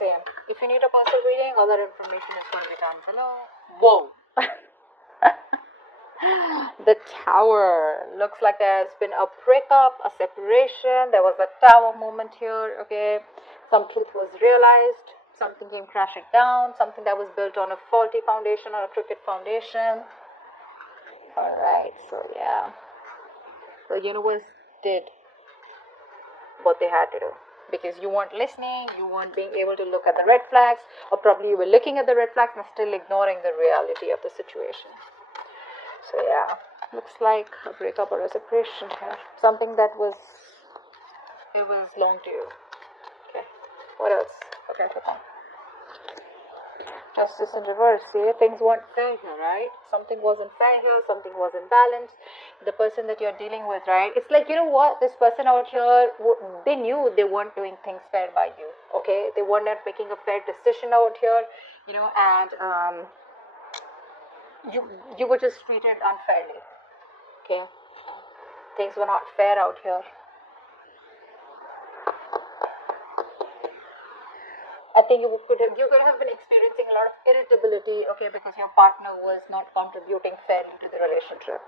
same. If you need a personal reading, all that information is going to be down below. Whoa. The Tower. Looks like there's been a breakup, a separation. There was a tower moment here, okay? Some truth was realized. Something came crashing down. Something that was built on a faulty foundation or a crooked foundation. Alright, so yeah. The universe did what they had to do. Because you weren't listening, you weren't being able to look at the red flags, or probably you were looking at the red flags and still ignoring the reality of the situation. So yeah, looks like a breakup or a separation here. Something that was long due. Okay, what else? Okay, Justice in reverse. See, things weren't fair here, right? Something wasn't fair here, something wasn't balanced. The person that you're dealing with, right? It's like, you know what? This person out here, they knew they weren't doing things fair by you, okay? They were not making a fair decision out here, you know, and you were just treated unfairly, okay? Things were not fair out here. I think you could have been experiencing a lot of irritability, okay, because your partner was not contributing fairly to the relationship.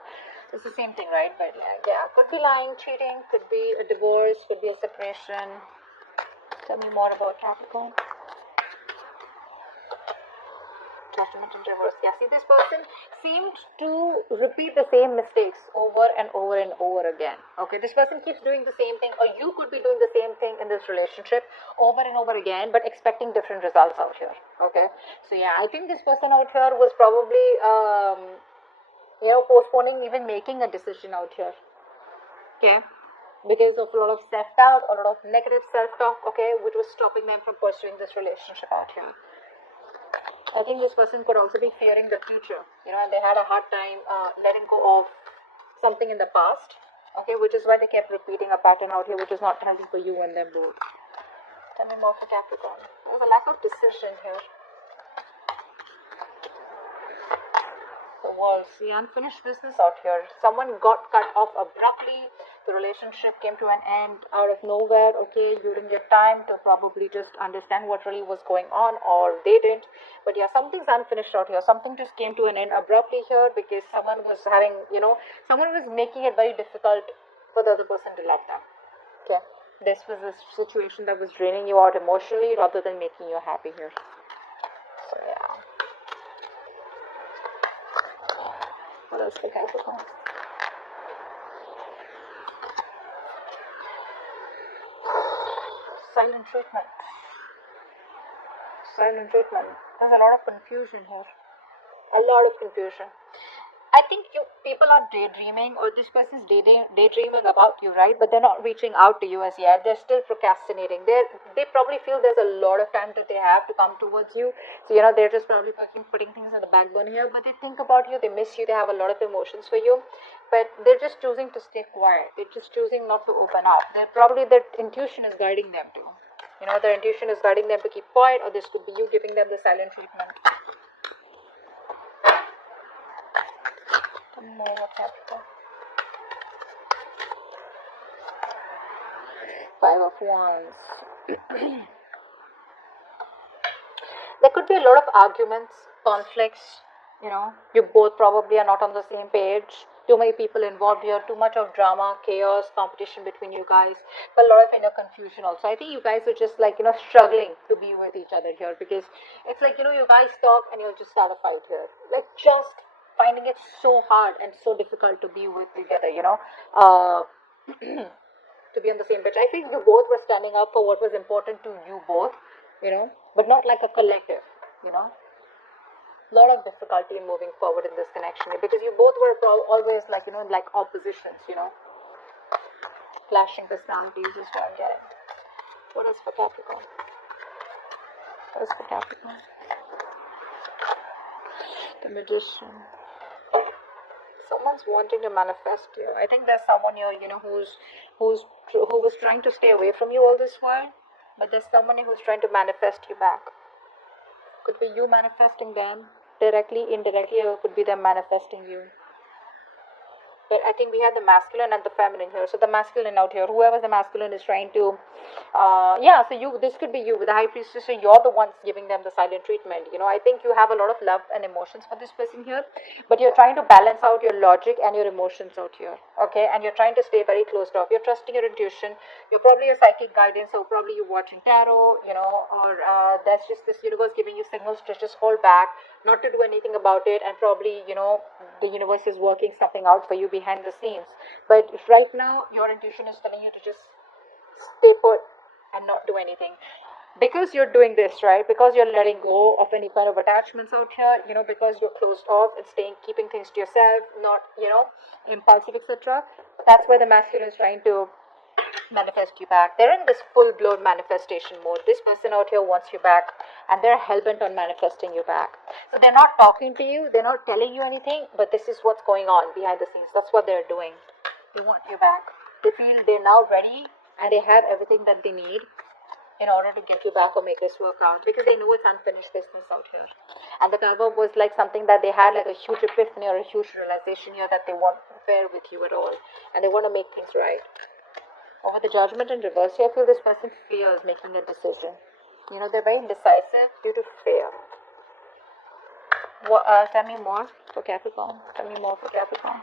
It's the same thing, right? But yeah, could be lying, cheating, could be a divorce, could be a separation. Tell me more about Capricorn. Judgment and reverse. Yeah, see, this person seemed to repeat the same mistakes over and over and over again. Okay, this person keeps doing the same thing, or you could be doing the same thing in this relationship over and over again, but expecting different results out here. Okay, so yeah, I think this person out here was probably postponing even making a decision out here. Okay, because of a lot of self-doubt, a lot of negative self-talk, okay, which was stopping them from pursuing this relationship out here. I think this person could also be fearing the future, and they had a hard time letting go of something in the past, okay, which is why they kept repeating a pattern out here, which is not healthy for you and them both. Tell me more for Capricorn. There's a lack of decision here. The World. See, unfinished business out here. Someone got cut off abruptly. The relationship came to an end out of nowhere. Okay, you didn't get time to probably just understand what really was going on, or they didn't. But yeah, something's unfinished out here. Something just came to an end abruptly here because someone was having, someone was making it very difficult for the other person to let them. Okay, this was a situation that was draining you out emotionally rather than making you happy here. So yeah. What else for Capricorn? Silent treatment. Silent treatment. There's a lot of confusion here. A lot of confusion. I think people are daydreaming, or this person's daydreaming about you, right? But they're not reaching out to you as yet. They're still procrastinating. They probably feel there's a lot of time that they have to come towards you. So they're just probably putting things on the back burner here. But they think about you. They miss you. They have a lot of emotions for you. But they're just choosing to stay quiet. They're just choosing not to open up. Their intuition is guiding them to. Their intuition is guiding them to keep quiet, or this could be you giving them the silent treatment. More Capricorn. Five of Wands. There could be a lot of arguments, conflicts. You both probably are not on the same page. Too many people involved here, too much of drama, chaos, competition between you guys, but a lot of inner confusion also. I think you guys are just struggling to be with each other here, because it's like, you guys talk and you'll just start a fight here. Just finding it so hard and so difficult to be with together, to be on the same page. I think you both were standing up for what was important to you both, but not like a collective, lot of difficulty in moving forward in this connection, because you both were always like oppositions, clashing personalities is what I'm getting. What is for Capricorn? What is for Capricorn? The Magician. Someone's wanting to manifest you. I think there's someone here, who was trying to stay away from you all this while, but there's someone who's trying to manifest you back. Could be you manifesting them directly, indirectly, or could be them manifesting you. But I think we have the masculine and the feminine here. So the masculine out here, whoever the masculine is trying to, yeah. So this could be you with the high priestess. So you're the ones giving them the silent treatment. I think you have a lot of love and emotions for this person here, but you're trying to balance out your logic and your emotions out here. Okay, and you're trying to stay very closed off. You're trusting your intuition. You're probably a psychic guidance. So probably you're watching tarot. Or that's just this universe giving you signals to just hold back, not to do anything about it, and probably the universe is working something out for you behind the scenes. But right now your intuition is telling you to just stay put and not do anything, because you're doing this, right? Because you're letting go of any kind of attachments out here, because you're closed off and keeping things to yourself, not impulsive, etc. That's why the masculine is trying to manifest you back. They're in this full-blown manifestation mode. This person out here wants you back, and they're hell-bent on manifesting you back. So they're not talking to you, they're not telling you anything, but this is what's going on behind the scenes. That's what they're doing. They want you back. They feel they're now ready, and they have everything that they need in order to get you back or make this work out, because they know it's unfinished business out here. And the cover was like something that they had like a huge epiphany or a huge realization here that they want to bear with you at all, and they want to make things right. Over the judgment in reverse here, I feel this person fears making a decision. They're very indecisive due to fear. Tell me more for Capricorn. Tell me more for Capricorn.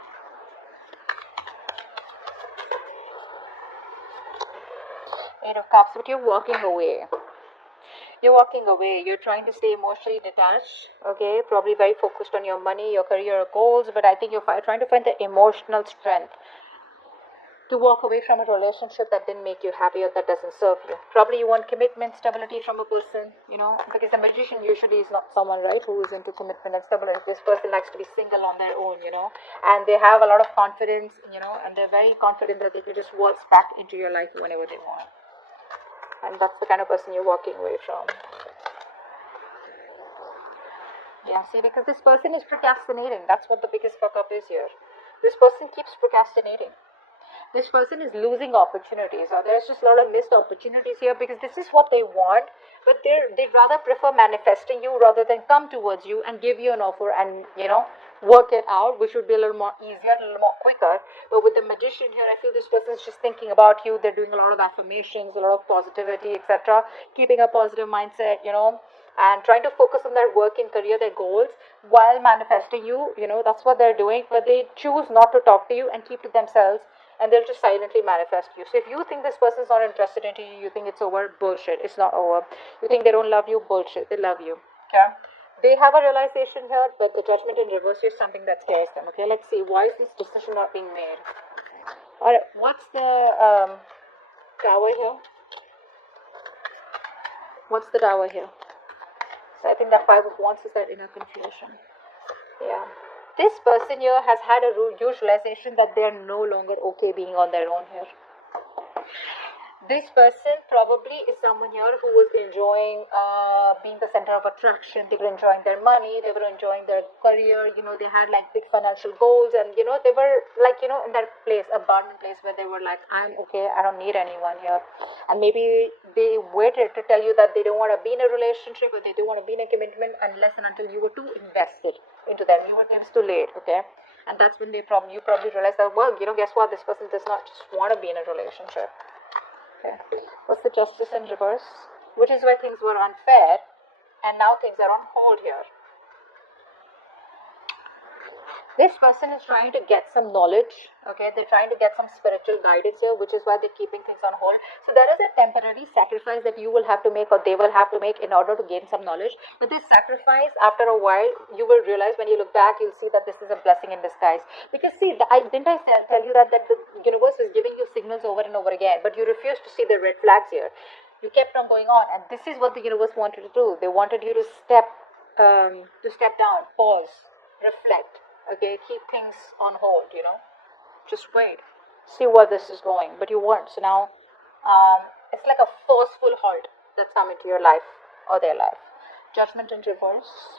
Eight of Cups, but you're walking away. You're walking away. You're trying to stay emotionally detached. Okay, probably very focused on your money, your career goals, but I think you're trying to find the emotional strength to walk away from a relationship that didn't make you happy or that doesn't serve you. Probably you want commitment, stability from a person, because the magician usually is not someone, right, who is into commitment and stability. This person likes to be single on their own, and they have a lot of confidence, and they're very confident that they can just waltz back into your life whenever they want. And that's the kind of person you're walking away from. Yeah, see, because this person is procrastinating. That's what the biggest fuck up is here. This person keeps procrastinating. This person is losing opportunities, or there's just a lot of missed opportunities here, because this is what they want, but they'd rather prefer manifesting you rather than come towards you and give you an offer and work it out, which would be a little more easier, a little more quicker. But with the magician here, I feel this person is just thinking about you. They're doing a lot of affirmations, a lot of positivity, etc., keeping a positive mindset, and trying to focus on their work and career, their goals, while manifesting you. That's what they're doing, but they choose not to talk to you and keep to themselves, and they'll just silently manifest you. So if you think this person's not interested in you, you think it's over, bullshit. It's not over. You think they don't love you, bullshit. They love you. Okay? They have a realization here, but the judgment in reverse is something that scares them. Okay, let's see. Why is this decision not being made? Alright, what's the tower here? What's the tower here? So I think that Five of Wands is that inner confusion. Yeah. This person here has had a huge realization that they are no longer okay being on their own here. This person probably is someone here who was enjoying being the center of attraction. They were enjoying their money, they were enjoying their career, they had like big financial goals, and they were like, in that place, abundant place where they were like, I'm okay, I don't need anyone here. And maybe they waited to tell you that they don't want to be in a relationship, or they don't want to be in a commitment unless and until you were too invested into them. It was too late, okay? And that's when you probably realize that, well, guess what? This person does not just want to be in a relationship. Okay. What's the Justice in reverse? Which is where things were unfair, and now things are on hold here. This person is trying to get some knowledge, okay? They're trying to get some spiritual guidance here, which is why they're keeping things on hold. So there is a temporary sacrifice that you will have to make, or they will have to make, in order to gain some knowledge. But this sacrifice, after a while, you will realize, when you look back, you'll see that this is a blessing in disguise. Because see, didn't I tell you that the universe is giving you signals over and over again, but you refuse to see the red flags here. You kept on going on, and this is what the universe wanted to do. They wanted you to step down, pause, reflect. Okay, keep things on hold, just wait, see where this is going, but you weren't. So now it's like a forceful halt that's come into your life or their life. Judgment in reverse.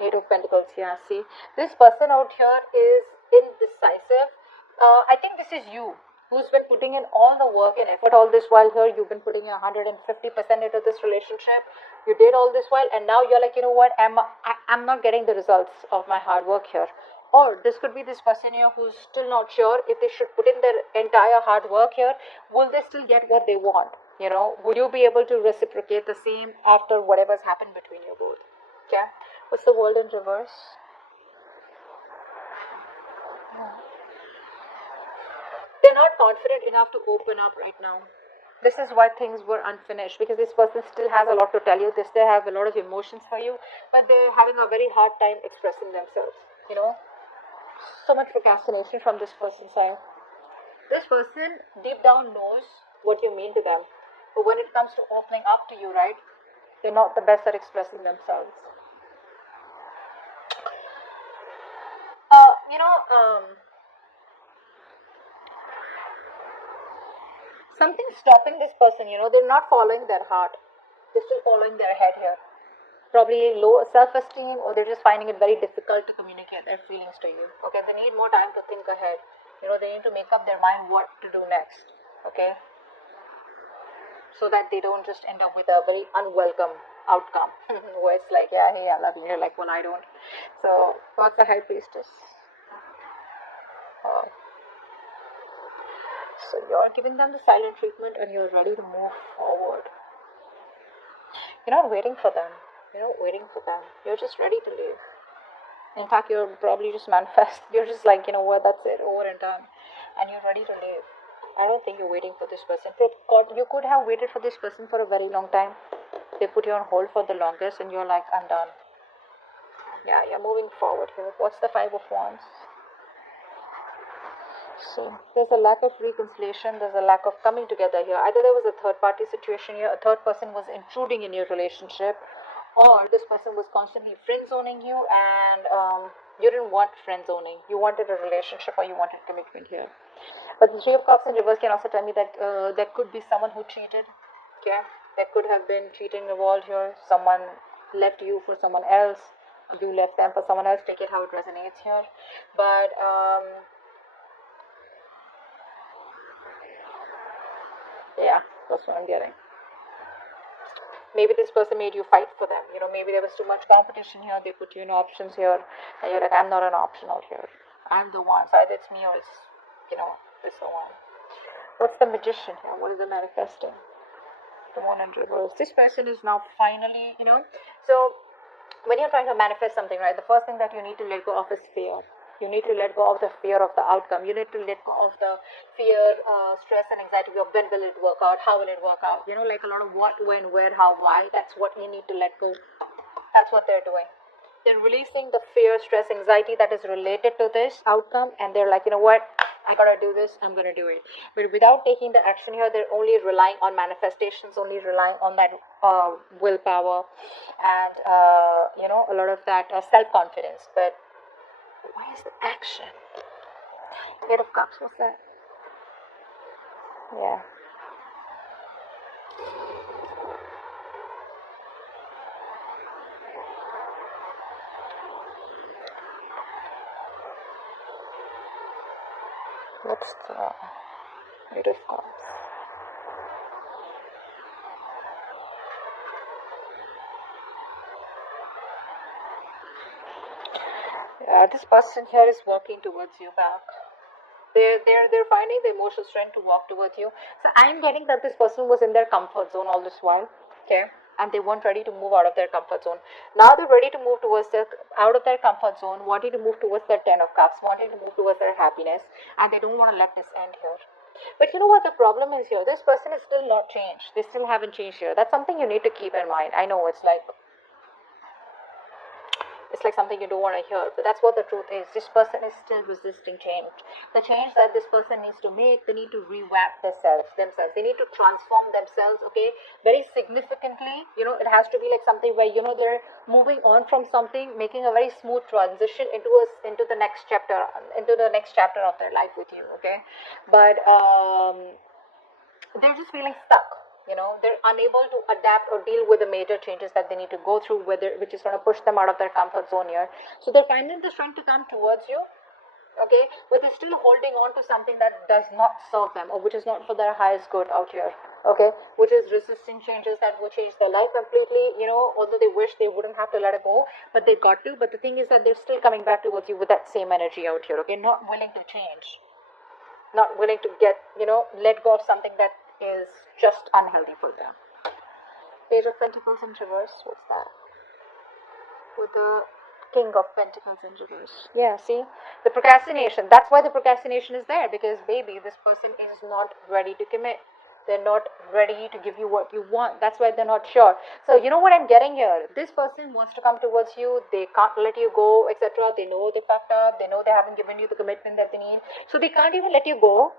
Eight of Pentacles here. See, this person out here is indecisive. I think this is you who's been putting in all the work and effort all this while here. You've been putting in 150% into this relationship. You did all this while, and now you're like, you know what, I'm not getting the results of my hard work here. Or this could be this person here who's still not sure if they should put in their entire hard work here. Will they still get what they want? Will you be able to reciprocate the same after whatever's happened between you both? Okay. What's the world in reverse? They're not confident enough to open up right now. This is why things were unfinished, because this person still has a lot to tell you. They still have a lot of emotions for you, but they're having a very hard time expressing themselves. You know, so much procrastination from this person's side. This person deep down knows what you mean to them, but when it comes to opening up to you, right, they're not the best at expressing themselves. Uh, you know, um, Something's stopping this person. They're not following their heart. They're still following their head here. Probably low self-esteem, or they're just finding it very difficult to communicate their feelings to you. Okay, they need more time to think ahead. They need to make up their mind what to do next. Okay, so that they don't just end up with a very unwelcome outcome where it's like, yeah, hey, I love you. You're like, well, I don't. So what's the high priestess? Uh, so you're giving them the silent treatment and you're ready to move forward. You're not waiting for them. You're not waiting for them. You're just ready to leave. In fact, you're probably just manifest. You're just like, what, that's it, over and done. And you're ready to leave. I don't think you're waiting for this person. You could have waited for this person for a very long time. They put you on hold for the longest and you're like, I'm done. Yeah, you're moving forward here. What's the Five of Wands? So there's a lack of reconciliation, there's a lack of coming together here. Either there was a third party situation here, a third person was intruding in your relationship, or this person was constantly friend zoning you, and you didn't want friend zoning. You wanted a relationship or you wanted commitment here. But the Three of Cups in reverse can also tell me that there could be someone who cheated. Okay, there could have been cheating involved here. Someone left you for someone else. You left them for someone else. Take it how it resonates here. But yeah, that's what I'm getting. Maybe this person made you fight for them. Maybe there was too much competition here. They put you in options here, and you're like, I'm not an option out here. I'm the one. So either it's me or it's the one. What's the Magician here? What is the manifesting? The Moon in reverse. This person is now finally, So when you're trying to manifest something, right, the first thing that you need to let go of is fear. You need to let go of the fear of the outcome. You need to let go of the fear, stress, and anxiety of when will it work out, how will it work out. Like a lot of what, when, where, how, why. That's what you need to let go. That's what they're doing. They're releasing the fear, stress, anxiety that is related to this outcome, and they're like, you know what, I gotta do this, I'm gonna do it. But without taking the action here, they're only relying on manifestations, only relying on that willpower, and a lot of that self-confidence. But why is the action? Eight of Cups, what's that? Yeah. What's the Eight of Cups? This person here is walking towards you back. They're finding the emotional strength to walk towards you. So I'm getting that this person was in their comfort zone all this while. Okay. And they weren't ready to move out of their comfort zone. Now they're ready to move towards out of their comfort zone, wanting to move towards their Ten of Cups, wanting to move towards their happiness, and they don't want to let this end here. But you know what the problem is here? This person is still not changed. They still haven't changed here. That's something you need to keep in mind. I know it's like something you don't want to hear, but that's what the truth is. This person is still resisting change. The change that this person needs to make, they need to revamp themselves. They need to transform themselves, okay, very significantly. It has to be like something where, they're moving on from something, making a very smooth transition into the next chapter, of their life with you, okay? But they're just feeling stuck. They're unable to adapt or deal with the major changes that they need to go through, which is going to push them out of their comfort zone here. So they're finding the strength to come towards you, okay, but they're still holding on to something that does not serve them or which is not for their highest good out here, okay, which is resisting changes that will change their life completely, although they wish they wouldn't have to let it go, but they got to. But the thing is that they're still coming back towards you with that same energy out here, okay, not willing to change, not willing to get, let go of something that is just unhealthy for them. Page of Pentacles in reverse, what's that? With the King of Pentacles in reverse. Yeah, see? The procrastination. That's why the procrastination is there, because, baby, this person is not ready to commit. They're not ready to give you what you want. That's why they're not sure. So, you know what I'm getting here? This person wants to come towards you. They can't let you go, etc. They know they fucked up. They know they haven't given you the commitment that they need. So, they can't even let you go,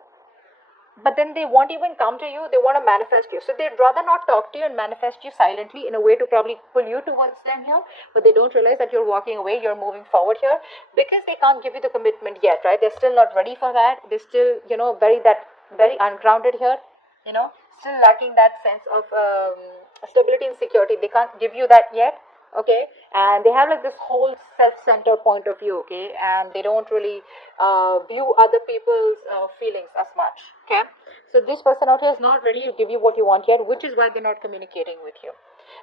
but then they won't even come to you. They want to manifest you, so they'd rather not talk to you and manifest you silently in a way to probably pull you towards them here. But they don't realize that you're walking away, you're moving forward here, because they can't give you the commitment yet, right? They're still not ready for that. They're still, very ungrounded here, still lacking that sense of stability and security. They can't give you that yet, okay, and they have like this whole self-centered point of view, okay, and they don't really view other people's feelings as much, okay. So this person out here is not ready to give you what you want yet, which is why they're not communicating with you.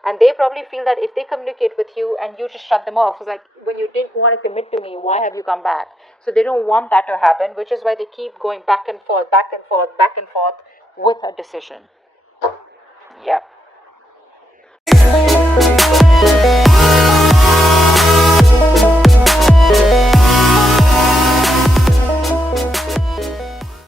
And they probably feel that if they communicate with you and you just shut them off, it's like, when you didn't want to commit to me, why have you come back? So they don't want that to happen, which is why they keep going back and forth, back and forth, back and forth with a decision. Yeah.